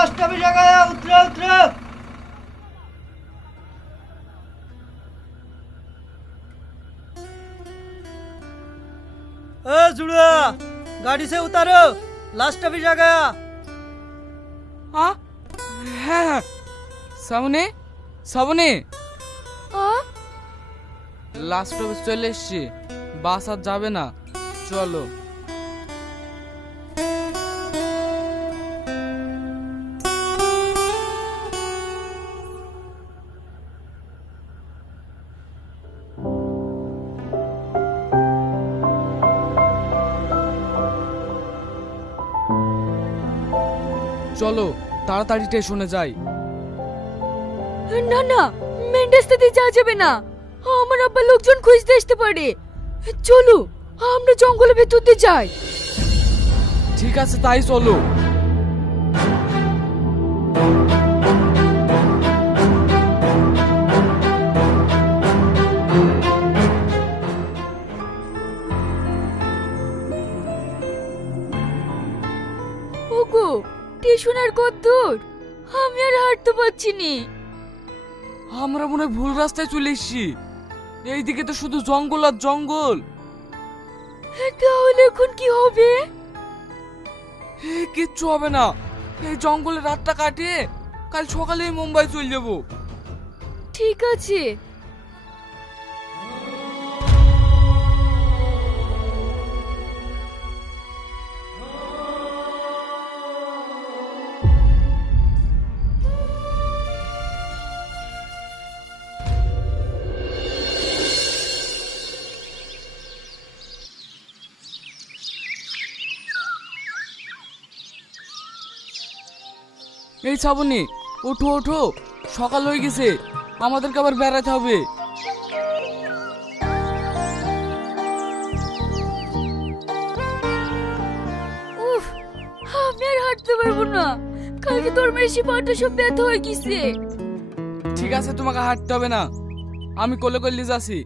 Last अभी जगह है, उतरो उतरो। जुड़ा गाड़ी से उतारो, लास्ट अभी जगह। হ্যাঁ হ্যাঁ সামনে সামনে লাস্ট অফিস চলে এসছি, বাস আর যাবে না, চলো। চলো তাড়াতাড়ি স্টেশনে যাই। না না, মেন রাস্তা দিয়ে যাওয়া যাবে না, আমার আব্বা লোকজন খুঁজতে আসতে পারে। চলো আমরা জঙ্গলের ভেতর দিয়ে যাই। ঠিক আছে তাই চলো। ওগো স্টেশন আর কত দূর? আমি আর হাঁটতে পারছি নি। আমরা মনে হয় ভুল রাস্তায় চলে এসেছি, এইদিকে তো শুধু জঙ্গল আর জঙ্গল। তাহলে এখন কি হবে? কিচ্ছু হবে না, এই জঙ্গলে রাতটা কাটিয়ে কাল সকালে মুম্বাই চলে যাবো। ঠিক আছে। এই শ্রাবণী, ওঠো ওঠো, সকাল হয়ে গেছে, আমাদেরকে আবার বেড়াতে হবে। উফ, আমি আর হাঁটতে পারবো না, কালকে তোর মেশি পাটা সব ব্যথা হয়ে গেছে। ঠিক আছে তোমাকে হাঁটতে হবে না, আমি কোলে কোলে যাচ্ছি।